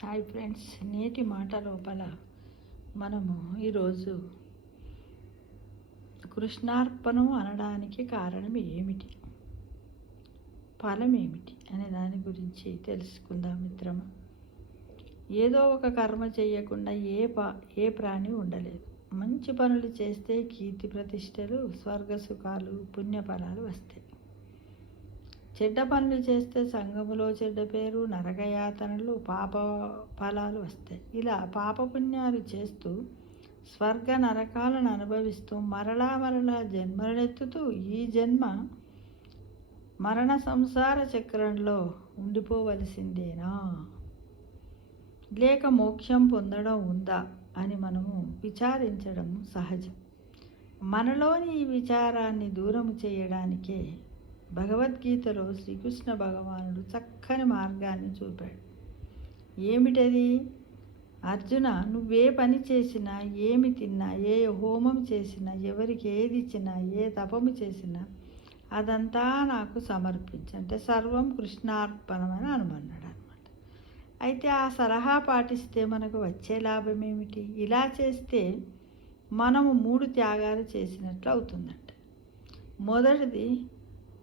Hi friends, నేటి మాట లోపల మనము ఈరోజు కృష్ణార్పణం అనడానికి కారణం ఏమిటి, ఫలం ఏమిటి అనే దాని గురించి తెలుసుకుందాం మిత్రమా. ఏదో ఒక కర్మ చేయకుండా ఏ ప్రాణి ఉండలేదు. మంచి పనులు చేస్తే కీర్తి ప్రతిష్టలు, స్వర్గ సుఖాలు, పుణ్యఫలాలు వస్తాయి. చెడ్డ పనులు చేస్తే సంఘములో చెడ్డ పేరు, నరకయాతనలు, పాప ఫలాలు వస్తాయి. ఇలా పాపపుణ్యాలు చేస్తూ స్వర్గ నరకాలను అనుభవిస్తూ మరలా జన్మలనెత్తుతూ ఈ జన్మ మరణ సంసార చక్రంలో ఉండిపోవలసిందేనా, లేక మోక్షం పొందడం ఉందా అని మనము విచారించడం సహజం. మనలోని ఈ విచారాన్ని దూరం చేయడానికే భగవద్గీతలో శ్రీకృష్ణ భగవానుడు చక్కని మార్గాన్ని చూపాడు. ఏమిటది? అర్జున, నువ్వే పని చేసినా, ఏమి తిన్నా, ఏ హోమం చేసినా, ఎవరికి ఏది ఇచ్చినా, ఏ తపము చేసినా అదంతా నాకు సమర్పించు, అంటే సర్వం కృష్ణార్పణమని అనుమన్నాడు అనమాట. అయితే ఆ సలహా పాటిస్తే మనకు వచ్చే లాభం ఏమిటి? ఇలా చేస్తే మనము 3 త్యాగాలు చేసినట్లు అవుతుందంట. మొదటిది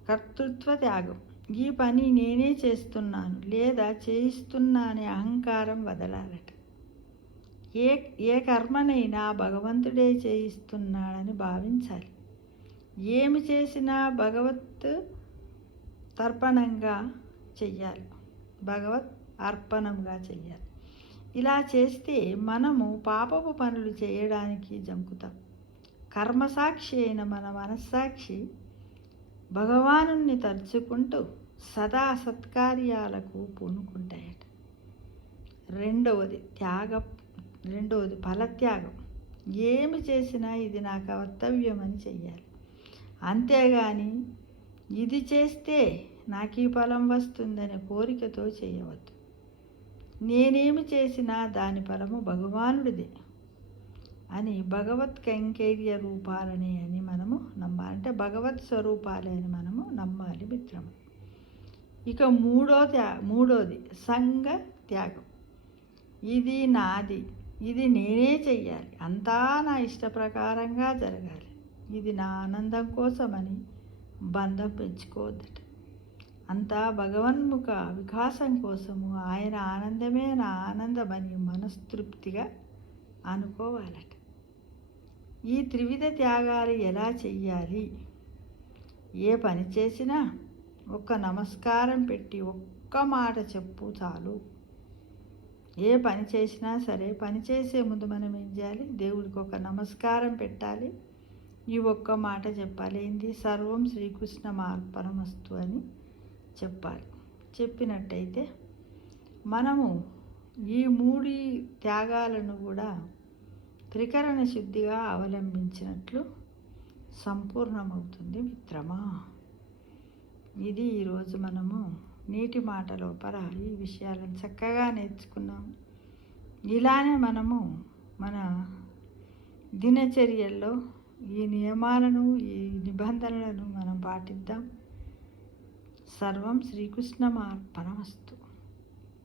కర్తృత్వ త్యాగం. ఈ పని నేనే చేస్తున్నాను లేదా చేయిస్తున్నా అనే అహంకారం వదలాలట. ఏ కర్మనైనా భగవంతుడే చేయిస్తున్నాడని భావించాలి. ఏమి చేసినా భగవత్ తర్పణంగా చెయ్యాలి, భగవత్ అర్పణంగా చెయ్యాలి. ఇలా చేస్తే మనము పాపపు పనులు చేయడానికి జంకుతాం. కర్మసాక్షి అయిన మన మనస్సాక్షి భగవానుణ్ణి తలుచుకుంటూ సదా సత్కార్యాలకు పూనుకుంటాయట. రెండవది ఫలత్యాగం. ఏమి చేసినా ఇది నా కర్తవ్యమని చెయ్యాలి, అంతేగాని ఇది చేస్తే నాకు ఈ ఫలం వస్తుందనే కోరికతో చేయవద్దు. నేనేమి చేసినా దాని ఫలము భగవానుడిదే అని భగవత్ కైంకర్య రూపాలని అని మనము నమ్మాలి, అంటే భగవత్ స్వరూపాలే అని మనము నమ్మాలి మిత్రము. ఇక మూడోది సంఘ త్యాగం. ఇది నాది, ఇది నేనే చెయ్యాలి, అంతా నా ఇష్ట ప్రకారంగా జరగాలి, ఇది నా ఆనందం కోసమని బంధం పెంచుకోవద్దట. అంతా భగవన్ముఖ వికాసం కోసము, ఆయన ఆనందమే నా ఆనందమని మనస్తృప్తిగా అనుకోవాలట. ఈ త్రివిధ త్యాగాలు ఎలా చెయ్యాలి? ఏ పని చేసినా ఒక్క నమస్కారం పెట్టి ఒక్క మాట చెప్పు చాలు. ఏ పని చేసినా సరే, పని చేసే ముందు మనం ఏం చేయాలి? దేవుడికి ఒక నమస్కారం పెట్టాలి, ఈ ఒక్క మాట చెప్పాలి. ఏంది? సర్వం శ్రీకృష్ణార్పణమస్తు అని చెప్పాలి. చెప్పినట్టయితే మనము ఈ 3 త్యాగాలను కూడా త్రికరణ శుద్ధిగా అవలంబించినట్లు సంపూర్ణమవుతుంది మిత్రమా. ఇది ఈరోజు మనము నీటి మాట లోపల ఈ విషయాలను చక్కగా నేర్చుకున్నాము. ఇలానే మనము మన దినచర్యల్లో ఈ నియమాలను, ఈ నిబంధనలను మనం పాటిద్దాం. సర్వం శ్రీకృష్ణార్పణమస్తు.